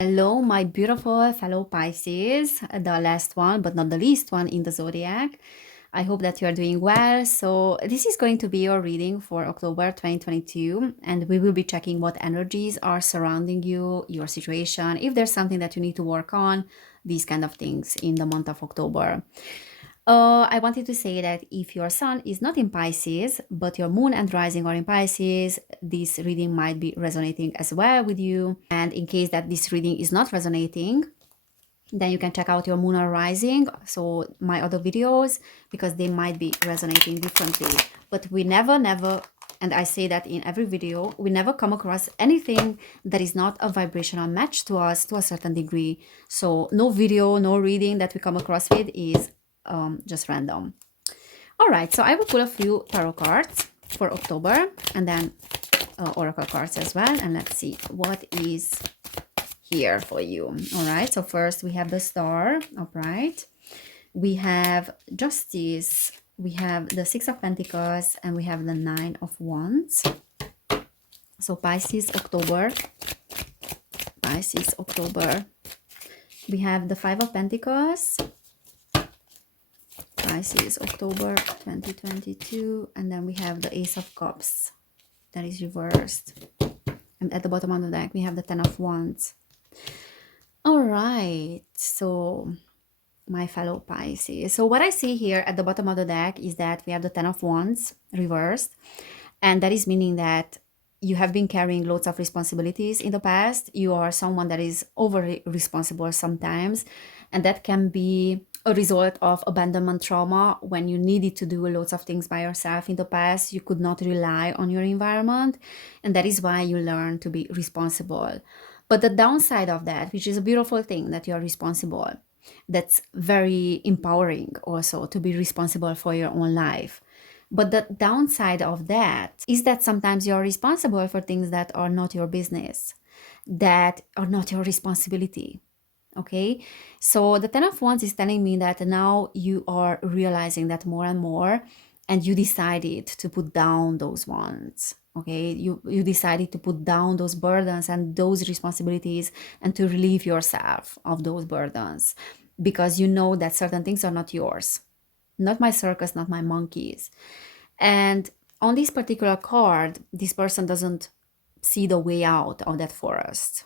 Hello, my beautiful fellow Pisces, the last one, but not the least one in the zodiac. I hope that you are doing well. So, this is going to be your reading for October 2022, and we will be checking what energies are surrounding you, your situation, if there's something that you need to work on, these kind of things in the month of October. I wanted to say that if your sun is not in Pisces, but your moon and rising are in Pisces, this reading might be resonating as well with you. And in case that this reading is not resonating, then you can check out your moon or rising, so my other videos, because they might be resonating differently. But we never, and I say that in every video, we never come across anything that is not a vibrational match to us to a certain degree. So no video, no reading that we come across with is just random. All right, so I will pull a few tarot cards for October and then oracle cards as well. And let's see what is here for you. All right, so first we have the Star upright. We have Justice. We have the Six of Pentacles and we have the Nine of Wands. So Pisces, October. Pisces, October. We have the Five of Pentacles. Pisces, October 2022. And then we have the Ace of Cups. That is reversed. And at the bottom of the deck, we have the Ten of Wands. All right. So, my fellow Pisces. So, what I see here at the bottom of the deck is that we have the Ten of Wands reversed. And that is meaning that you have been carrying lots of responsibilities in the past. You are someone that is overly responsible sometimes. And that can be a result of abandonment trauma when you needed to do lots of things by yourself in the past. You could not rely on your environment. And that is why you learn to be responsible. But the downside of that, which is a beautiful thing that you're responsible, that's very empowering also to be responsible for your own life. But the downside of that is that sometimes you're responsible for things that are not your business, that are not your responsibility. Okay, so the Ten of Wands is telling me that now you are realizing that more and more, and you decided to put down those wands. Okay, you decided to put down those burdens and those responsibilities and to relieve yourself of those burdens because you know that certain things are not yours, not my circus, not my monkeys. And on this particular card, this person doesn't see the way out of that forest.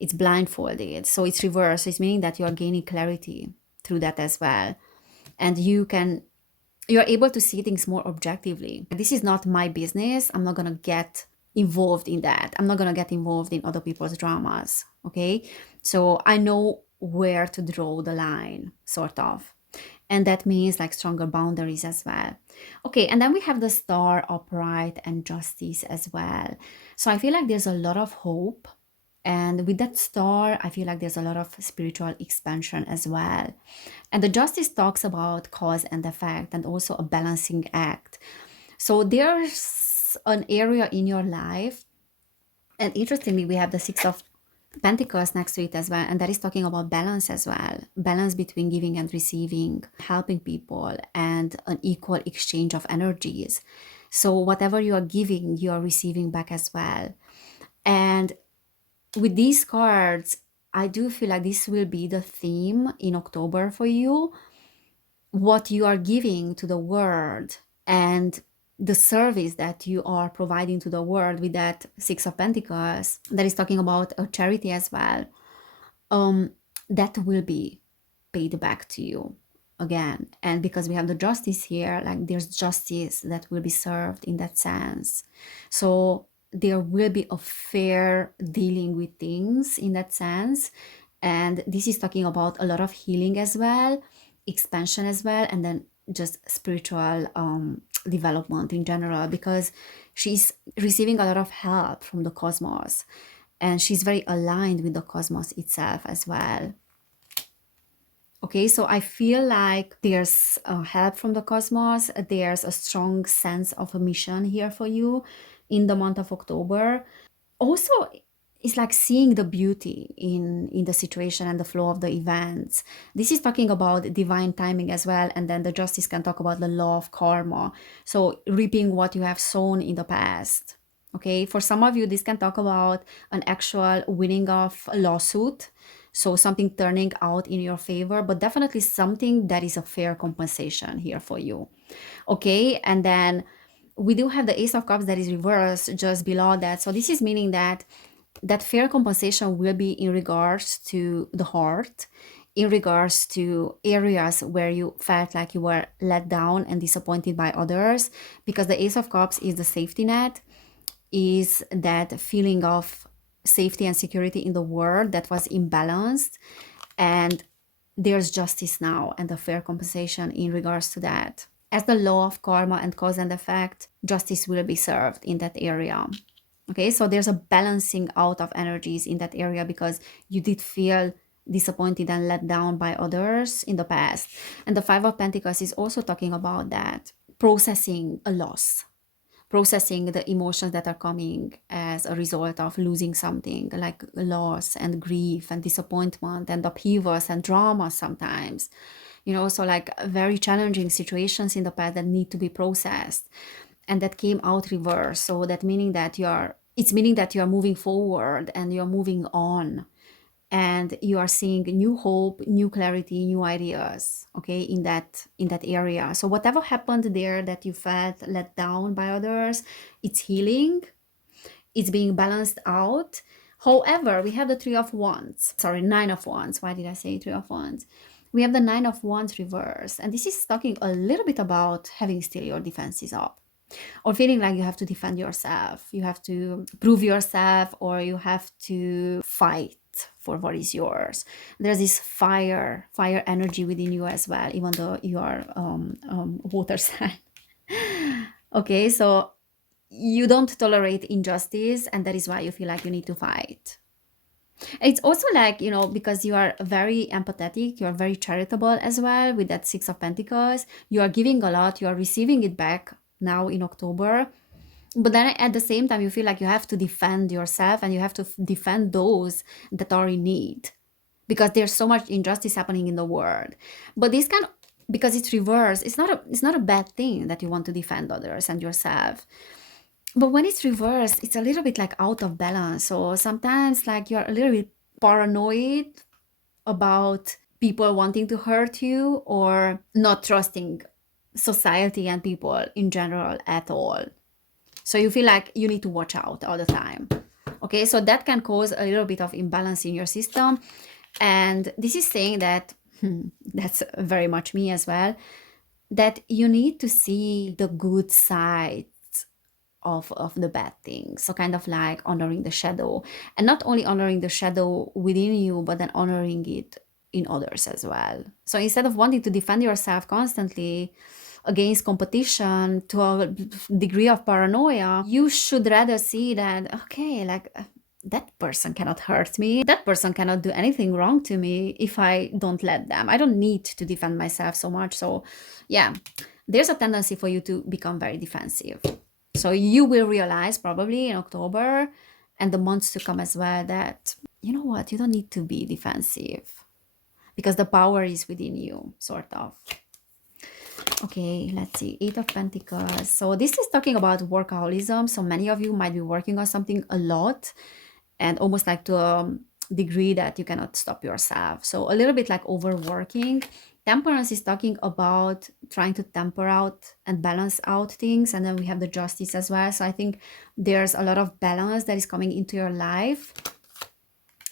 It's blindfolded, so it's reversed. It's meaning that you are gaining clarity through that as well, and you're able to see things more objectively. This is not my business. I'm not gonna get involved in that. I'm not gonna get involved in other people's dramas. Okay, so I know where to draw the line, sort of. And that means like stronger boundaries as well. Okay, and then we have the Star upright and Justice as well. So I feel like there's a lot of hope. And with that Star, I feel like there's a lot of spiritual expansion as well. And the Justice talks about cause and effect and also a balancing act. So there's an area in your life, and interestingly, we have the Six of Pentacles next to it as well, and that is talking about balance as well, balance between giving and receiving, helping people, and an equal exchange of energies. So whatever you are giving, you are receiving back as well. And with these cards, I do feel like this will be the theme in October for you, what you are giving to the world and the service that you are providing to the world with that Six of Pentacles, that is talking about a charity as well, that will be paid back to you again. And because we have the Justice here, like there's justice that will be served in that sense. So there will be a fair dealing with things in that sense. And this is talking about a lot of healing as well, expansion as well, and then just spiritual development in general, because she's receiving a lot of help from the cosmos and she's very aligned with the cosmos itself as well. Okay, so I feel like there's help from the cosmos. There's a strong sense of a mission here for you in the month of October. Also, it's like seeing the beauty in the situation and the flow of the events. This is talking about divine timing as well, and then the Justice can talk about the law of karma. So reaping what you have sown in the past. Okay, for some of you, this can talk about an actual winning of a lawsuit. So something turning out in your favor, but definitely something that is a fair compensation here for you. Okay, and then we do have the Ace of Cups that is reversed just below that. So this is meaning that that fair compensation will be in regards to the heart, in regards to areas where you felt like you were let down and disappointed by others, because the Ace of Cups is the safety net, is that feeling of safety and security in the world that was imbalanced. And there's justice now and a fair compensation in regards to that. As the law of karma and cause and effect, justice will be served in that area. Okay, so there's a balancing out of energies in that area because you did feel disappointed and let down by others in the past. And the Five of Pentacles is also talking about that, processing a loss, processing the emotions that are coming as a result of losing something, like loss and grief and disappointment and upheavals and drama sometimes. So like very challenging situations in the past that need to be processed and that came out reverse. So that meaning that it's meaning that you are moving forward and you're moving on, and you are seeing new hope, new clarity, new ideas, okay, in that area. So whatever happened there that you felt let down by others, it's healing, it's being balanced out. However, we have the Nine of Wands. Why did I say Three of Wands? We have the Nine of Wands reverse, and this is talking a little bit about having still your defenses up, or feeling like you have to defend yourself, you have to prove yourself, or you have to fight for what is yours. There's this fire energy within you as well, even though you are water sign. Okay, so you don't tolerate injustice, and that is why you feel like you need to fight. It's also like, because you are very empathetic, you are very charitable as well with that Six of Pentacles. You are giving a lot, you are receiving it back now in October. But then at the same time, you feel like you have to defend yourself and you have to defend those that are in need, because there's so much injustice happening in the world. But this kind of, because it's reversed, it's not a bad thing that you want to defend others and yourself. But when it's reversed, it's a little bit like out of balance. So sometimes like you're a little bit paranoid about people wanting to hurt you, or not trusting society and people in general at all. So you feel like you need to watch out all the time. Okay, so that can cause a little bit of imbalance in your system. And this is saying that, that's very much me as well, that you need to see the good side of the bad things. So kind of like honoring the shadow, and not only honoring the shadow within you, but then honoring it in others as well. So instead of wanting to defend yourself constantly against competition to a degree of paranoia, you should rather see that, okay, like that person cannot hurt me, that person cannot do anything wrong to me if I don't let them. I don't need to defend myself so much. So yeah, there's a tendency for you to become very defensive. So you will realize probably in October and the months to come as well that, you know what, you don't need to be defensive because the power is within you, sort of. Okay, let's see. Eight of Pentacles. So this is talking about workaholism. So many of you might be working on something a lot and almost like to a degree that you cannot stop yourself. So a little bit like overworking. Temperance is talking about trying to temper out and balance out things. And then we have the Justice as well. So I think there's a lot of balance that is coming into your life.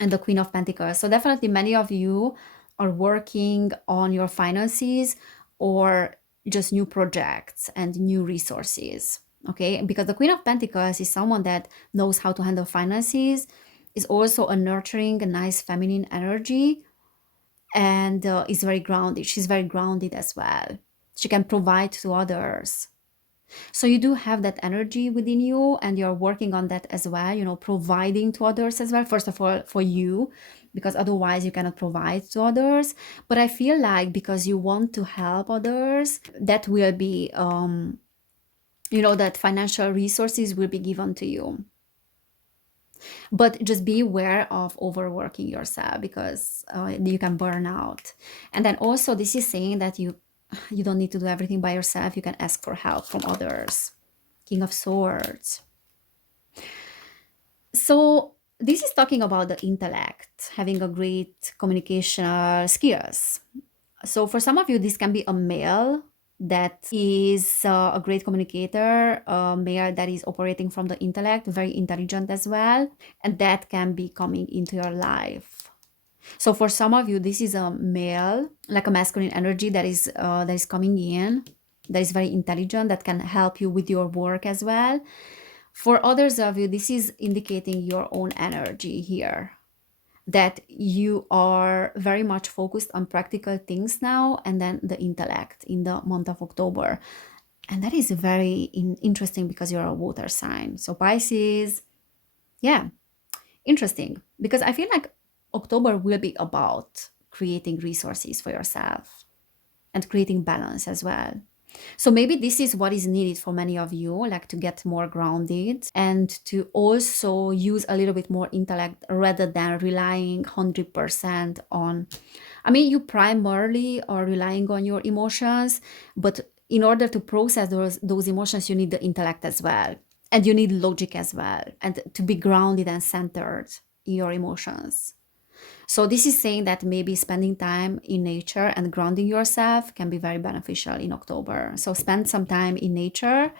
And the Queen of Pentacles. So definitely many of you are working on your finances or just new projects and new resources. Okay, because the Queen of Pentacles is someone that knows how to handle finances, is also a nurturing, a nice feminine energy, and is very grounded. She's very grounded as well. She can provide to others. So you do have that energy within you, and you're working on that as well, providing to others as well. First of all, for you, because otherwise you cannot provide to others. But I feel like because you want to help others, that will be, that financial resources will be given to you. But just be aware of overworking yourself, because you can burn out. And then also this is saying that you don't need to do everything by yourself. You can ask for help from others. King of Swords. So this is talking about the intellect, having a great communication skills. So for some of you, this can be a male that is a great communicator, a male that is operating from the intellect, very intelligent as well, and that can be coming into your life. So for some of you, this is a male, like a masculine energy that is coming in, that is very intelligent, that can help you with your work as well. For others of you, this is indicating your own energy here, that you are very much focused on practical things now, and then the intellect in the month of October. And that is very interesting because you're a water sign. So Pisces, yeah, interesting, because I feel like October will be about creating resources for yourself and creating balance as well. So maybe this is what is needed for many of you, like to get more grounded and to also use a little bit more intellect rather than relying 100% on, I mean, you primarily are relying on your emotions, but in order to process those emotions, you need the intellect as well. And you need logic as well, and to be grounded and centered in your emotions. So this is saying that maybe spending time in nature and grounding yourself can be very beneficial in October. So spend some time in nature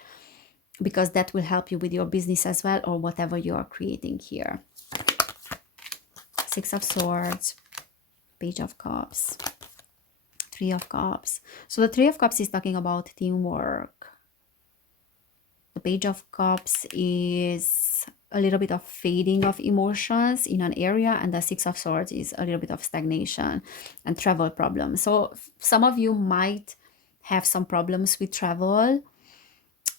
because that will help you with your business as well, or whatever you are creating here. Six of Swords, Page of Cups, Three of Cups. So the Three of Cups is talking about teamwork. The Page of Cups is a little bit of fading of emotions in an area, and the Six of Swords is a little bit of stagnation and travel problems. So some of you might have some problems with travel,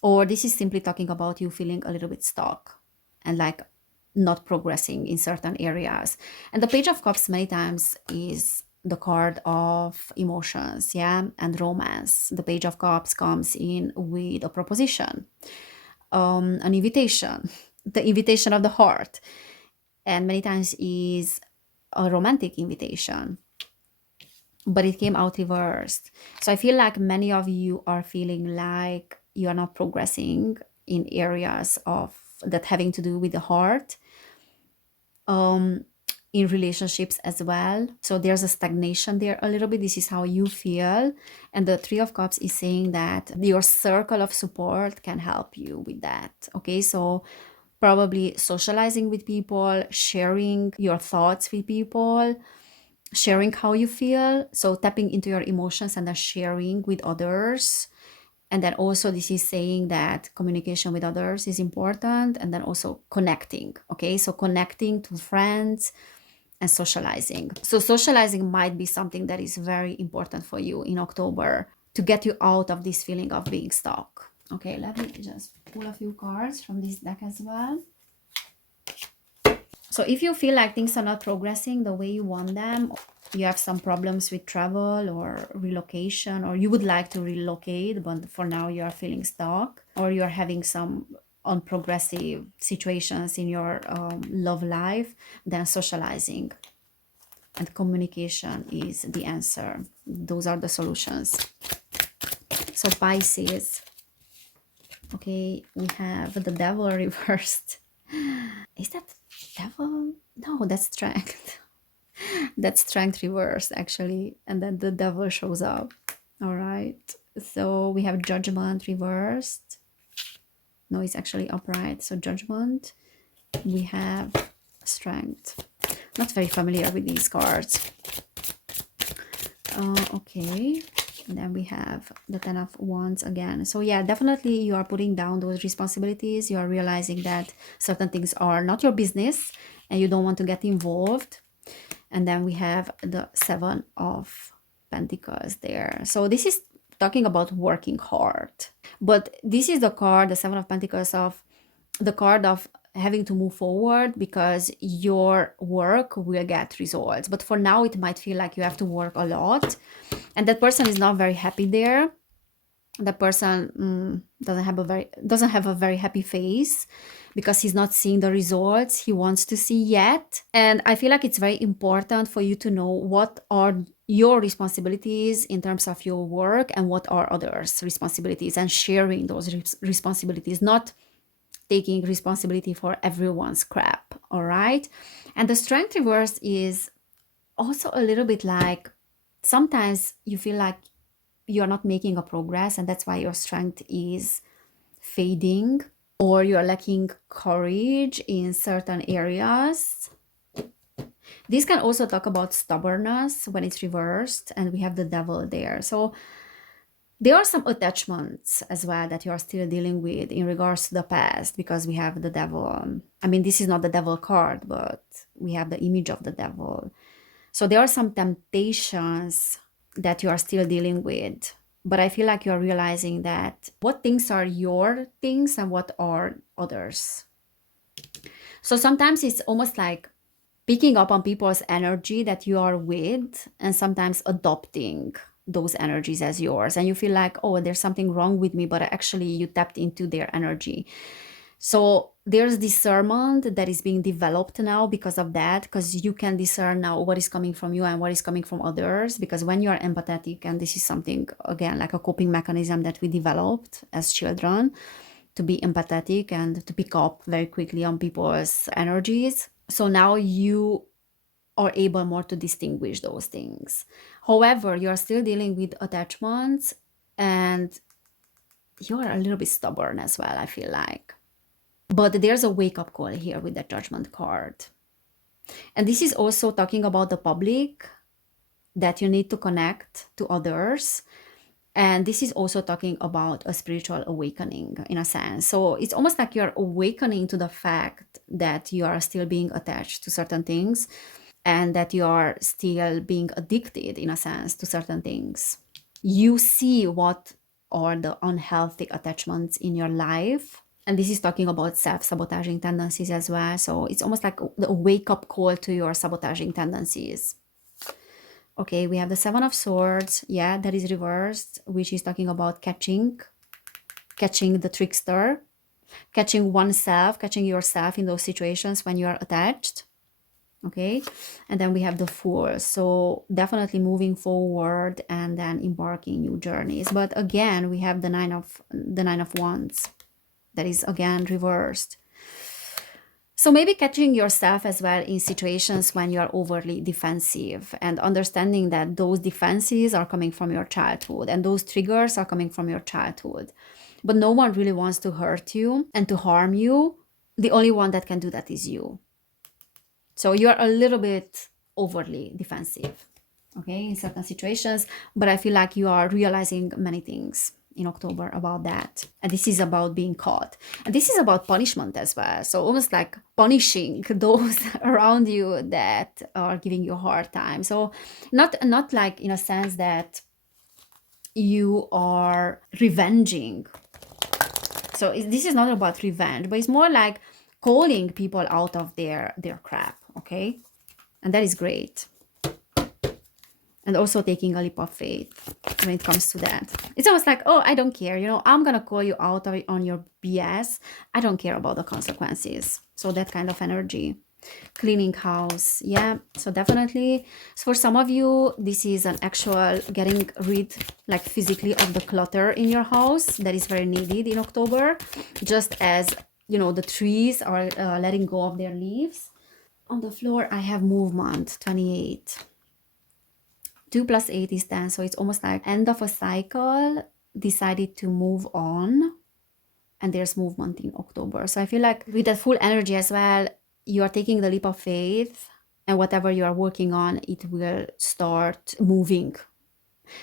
or this is simply talking about you feeling a little bit stuck and like not progressing in certain areas. And the Page of Cups many times is the card of emotions, yeah, and romance. The Page of Cups comes in with a proposition, an invitation, the invitation of the heart, and many times is a romantic invitation, but it came out reversed. So I feel like many of you are feeling like you are not progressing in areas of that having to do with the heart, in relationships as well. So there's a stagnation there a little bit. This is how you feel. And the Three of Cups is saying that your circle of support can help you with that. Okay, so probably socializing with people, sharing your thoughts with people, sharing how you feel. So tapping into your emotions and then sharing with others. And then also this is saying that communication with others is important, and then also connecting. Okay, so connecting to friends and socializing. So socializing might be something that is very important for you in October to get you out of this feeling of being stuck. Okay, let me just pull a few cards from this deck as well. So if you feel like things are not progressing the way you want them, you have some problems with travel or relocation, or you would like to relocate, but for now you are feeling stuck, or you're having some unprogressive situations in your love life, then socializing and communication is the answer. Those are the solutions. So Pisces, okay, we have the Devil reversed. Is that Devil? No, that's Strength. That's Strength reversed actually, and then the Devil shows up. All right, so we have Judgment reversed. No, it's actually upright. So Judgment, we have Strength. Not very familiar with these cards. Okay, and then we have the Ten of Wands again. So yeah, definitely you are putting down those responsibilities. You are realizing that certain things are not your business and you don't want to get involved. And then we have the Seven of Pentacles there. So this is talking about working hard. But this is the card, the Seven of Pentacles, of the card of having to move forward because your work will get results. But for now, it might feel like you have to work a lot. And that person is not very happy there. That person doesn't have a very happy face because he's not seeing the results he wants to see yet. And I feel like it's very important for you to know what are your responsibilities in terms of your work and what are others' responsibilities, and sharing those responsibilities, not taking responsibility for everyone's crap. All right. And the strength reverse is also a little bit like sometimes you feel like you're not making a progress, and that's why your strength is fading, or you're lacking courage in certain areas. This can also talk about stubbornness when it's reversed, and we have the devil there. So there are some attachments as well that you are still dealing with in regards to the past, because we have the devil. I mean, this is not the devil card, but we have the image of the devil. So there are some temptations that you are still dealing with. But I feel like you're realizing that what things are your things and what are others. So sometimes it's almost like picking up on people's energy that you are with and sometimes adopting those energies as yours. And you feel like, oh, there's something wrong with me, but actually you tapped into their energy. So there's discernment that is being developed now because of that, because you can discern now what is coming from you and what is coming from others. Because when you are empathetic, and this is something, again, like a coping mechanism that we developed as children, to be empathetic and to pick up very quickly on people's energies. So now you are able more to distinguish those things. However, you are still dealing with attachments, and you're a little bit stubborn as well, I feel like. But there's a wake-up call here with the Judgment card. And this is also talking about the public, that you need to connect to others. And this is also talking about a spiritual awakening in a sense. So it's almost like you're awakening to the fact that you are still being attached to certain things, and that you are still being addicted in a sense to certain things. You see what are the unhealthy attachments in your life. And this is talking about self-sabotaging tendencies as well. So it's almost like a wake-up call to your sabotaging tendencies. Okay, we have the Seven of Swords. Yeah, that is reversed, which is talking about catching the trickster, catching oneself, catching yourself in those situations when you are attached. Okay, and then we have the Fool. So definitely moving forward and then embarking new journeys. But again, we have the Nine of Wands. That is again reversed. So maybe catching yourself as well in situations when you are overly defensive, and understanding that those defenses are coming from your childhood and those triggers are coming from your childhood. But no one really wants to hurt you and to harm you. The only one that can do that is you. So you're a little bit overly defensive, okay, in certain situations. But I feel like you are realizing many things in October about that. And this is about being caught. And this is about punishment as well. So almost like punishing those around you that are giving you a hard time. So not like in a sense that you are revenging. So this is not about revenge, but it's more like calling people out of their crap, okay? And that is great. And also taking a leap of faith when it comes to that. It's almost like, oh, I don't care. You know, I'm going to call you out on your BS. I don't care about the consequences. So that kind of energy. Cleaning house. Yeah, so definitely. So for some of you, this is an actual getting rid, like physically, of the clutter in your house that is very needed in October. Just as, you know, the trees are letting go of their leaves. On the floor, I have movement, 28. 2 plus 8 is 10, so it's almost like end of a cycle, decided to move on, and there's movement in October. So I feel like with that full energy as well, you are taking the leap of faith, and whatever you are working on, it will start moving.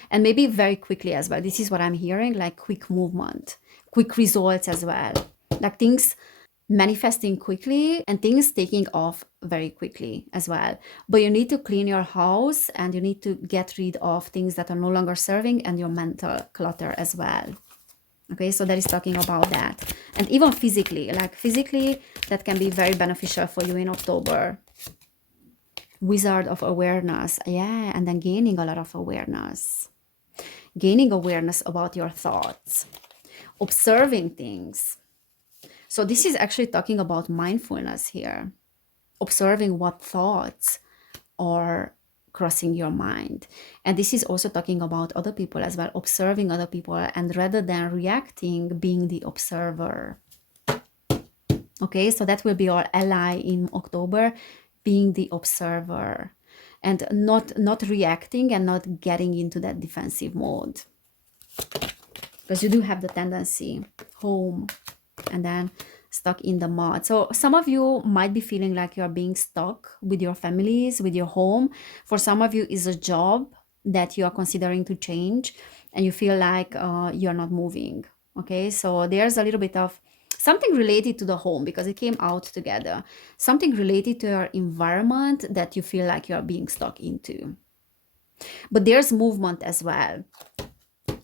And maybe very quickly as well. This is what I'm hearing, like quick movement, quick results as well. Like things manifesting quickly and things taking off very quickly as well. But you need to clean your house, and you need to get rid of things that are no longer serving, and your mental clutter as well. Okay, so that is talking about that. And even physically, like physically, that can be very beneficial for you in October. Wizard of awareness. Yeah, and then gaining a lot of awareness. Gaining awareness about your thoughts. Observing things. So this is actually talking about mindfulness here. Observing what thoughts are crossing your mind. And this is also talking about other people as well. Observing other people, and rather than reacting, being the observer. Okay, so that will be your ally in October, being the observer and not reacting and not getting into that defensive mode, because you do have the tendency home and then stuck in the mud. So some of you might be feeling like you're being stuck with your families, with your home. For some of you is a job that you are considering to change and you feel like you're not moving. Okay, so there's a little bit of something related to the home because it came out together, something related to your environment that you feel like you're being stuck into. But there's movement as well.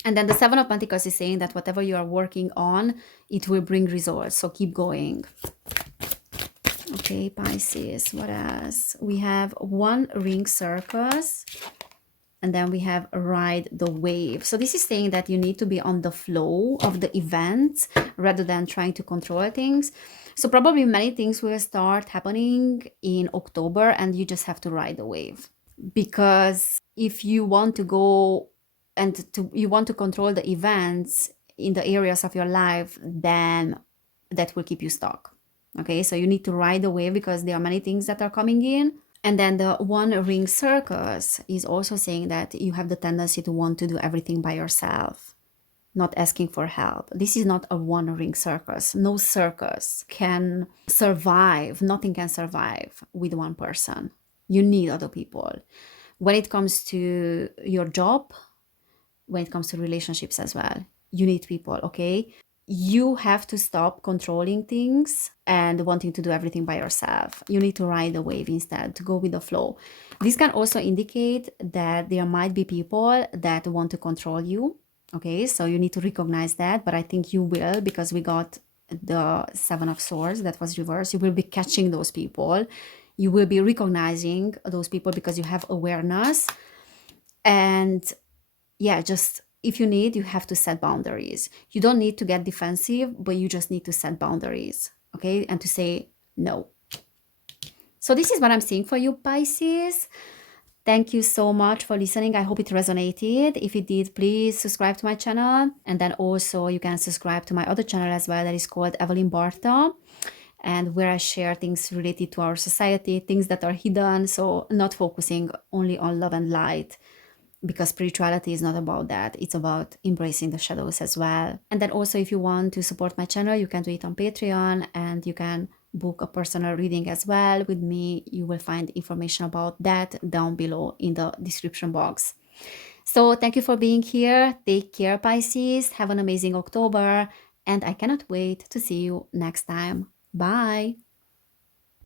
And then the Seven of Pentacles is saying that whatever you are working on, it will bring results. So keep going. Okay, Pisces, what else? We have one ring circus. And then we have ride the wave. So this is saying that you need to be on the flow of the events rather than trying to control things. So probably many things will start happening in October and you just have to ride the wave. Because if you want to go and you want to control the events in the areas of your life, then that will keep you stuck. Okay, so you need to ride the wave because there are many things that are coming in. And then the one ring circus is also saying that you have the tendency to want to do everything by yourself, not asking for help. This is not a one ring circus. No circus can survive. Nothing can survive with one person. You need other people. When it comes to your job, when it comes to relationships as well, you need people, okay? You have to stop controlling things and wanting to do everything by yourself. You need to ride the wave instead, to go with the flow. This can also indicate that there might be people that want to control you. Okay, so you need to recognize that, but I think you will, because we got the Seven of Swords that was reversed. You will be catching those people. You will be recognizing those people because you have awareness. And yeah, just if you need, you have to set boundaries. You don't need to get defensive, but you just need to set boundaries, okay? And to say no. So this is what I'm seeing for you, Pisces. Thank you so much for listening. I hope it resonated. If it did, please subscribe to my channel. And then also you can subscribe to my other channel as well that is called Evelin Barta, and where I share things related to our society, things that are hidden. So not focusing only on love and light, because spirituality is not about that. It's about embracing the shadows as well. And then also, if you want to support my channel, you can do it on Patreon, and you can book a personal reading as well with me. You will find information about that down below in the description box. So thank you for being here. Take care, Pisces. Have an amazing October, and I cannot wait to see you next time. Bye.